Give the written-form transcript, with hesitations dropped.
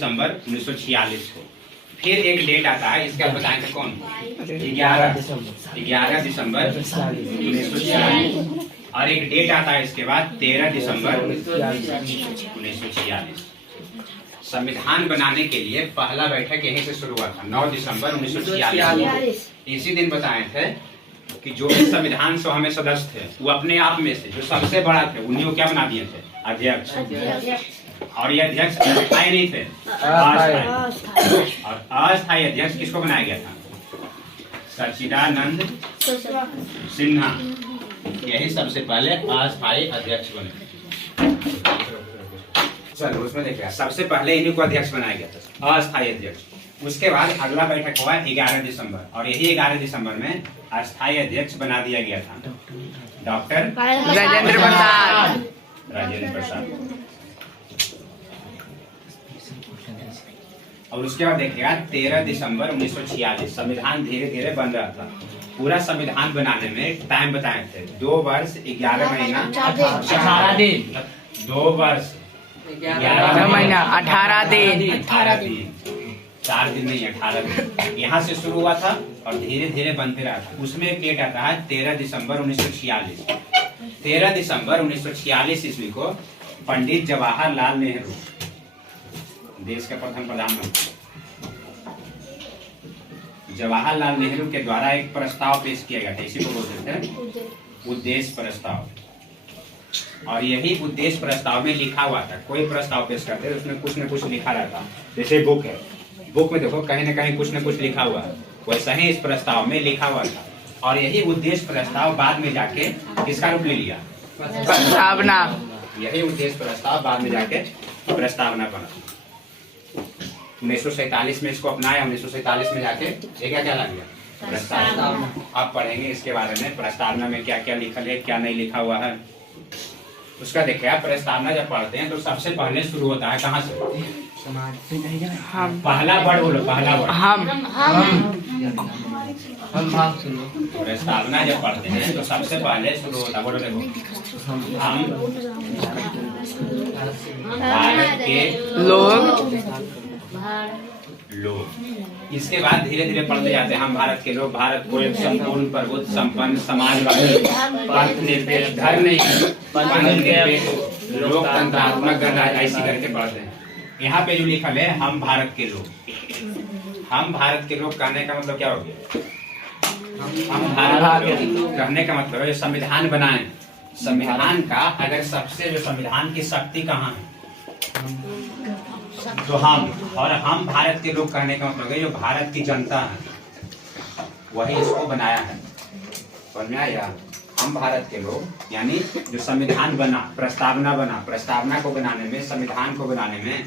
दिसंबर 1946 को। फिर एक डेट आता है, इसका बताएं थे कौन? 11 दिसंबर 1946। और एक डेट आता है इसके बाद 13 दिसंबर 1946। संविधान बनाने के लिए पहला बैठक यहीं से शुरू हुआ था 9 दिसंबर 1946। इसी दिन बताए थे कि जो भी संविधान सभा में सदस्य थे वो अपने आप में से जो सबसे बड़ा थे उन्हीं को क्या बना दिए थे? अध्यक्ष। और ये अध्यक्ष अस्थायी नहीं थे, और अस्थायी अध्यक्ष किसको बनाया गया था? सच्चिदानंद सिन्हा। यही सबसे पहले अस्थायी अध्यक्ष बने। चलो उसमें देखिए, सबसे पहले इन्हीं को अध्यक्ष बनाया गया था, अस्थायी अध्यक्ष। उसके बाद अगला बैठक हुआ 11 दिसंबर, और यही 11 दिसंबर में अस्थायी अध्यक्ष बना दिया गया था डॉक्टर राजेंद्र प्रसाद। और उसके बाद देखिएगा 13 दिसंबर 1946 संविधान धीरे धीरे बन रहा था। पूरा संविधान बनाने में टाइम बताए थे 2 वर्ष 11 महीना 18 दिन। 2 वर्ष 11 महीना 18 दिन। 4 दिन नहीं, 18 दिन। यहाँ से शुरू हुआ था और धीरे धीरे बनते रहा था। उसमें एक डेट आता है 13 दिसंबर 1946। 13 दिसंबर 1946 ईस्वी को पंडित जवाहरलाल नेहरू, देश के प्रथम प्रधानमंत्री जवाहरलाल नेहरू के द्वारा एक प्रस्ताव पेश किया गया था। इसी को बोलते थे उद्देश्य प्रस्ताव। और यही उद्देश्य प्रस्ताव में लिखा हुआ था। कोई प्रस्ताव पेश करते थे उसमें कुछ न कुछ लिखा रहता। जैसे बुक है, बुक में देखो कहीं न कहीं कुछ न कुछ लिखा हुआ है, वैसा ही इस प्रस्ताव में लिखा हुआ था। और यही उद्देश्य प्रस्ताव बाद में जाके किसका रूप ले लिया? प्रस्तावना। यही उद्देश्य प्रस्ताव बाद में जाके प्रस्तावना बना। 1947 में इसको अपनाया, 1947 में जाके ये क्या लग गया? प्रस्तावना। आप पढ़ेंगे इसके बारे में, प्रस्तावना में क्या क्या लिखा है, क्या नहीं लिखा हुआ है। उसका देखिए आप, प्रस्तावना जब पढ़ते हैं तो सबसे पहले शुरू होता है कहाँ से? पहला वर्ड बोलो, पहला वर्ड हम। प्रस्तावना जब पढ़ते हैं तो सबसे पहले शुरू होता है, बोलो देखो, हम भारत के लोग। इसके बाद धीरे धीरे पढ़ते जाते हैं, हम भारत के लोग, भारत को एक संपूर्ण प्रबुद्ध संपन्न समाजवादी धर्मनिरपेक्ष लोकतंत्रात्मक गणराज्य ऐसी करके पढ़ते हैं। यहाँ पे जो लिखा है हम भारत के लोग। हम भारत के लोग कहने का मतलब क्या हो गया? हम भारत के लोग कहने का मतलब है संविधान बनाए। संविधान का अगर सबसे जो संविधान की शक्ति कहाँ है तो हम, और हम भारत के लोग कहने का मतलब है जो भारत की जनता है वही इसको बनाया है। समझ में आया? हम भारत के लोग यानी जो संविधान बना, प्रस्तावना बना, प्रस्तावना को बनाने में, संविधान को बनाने में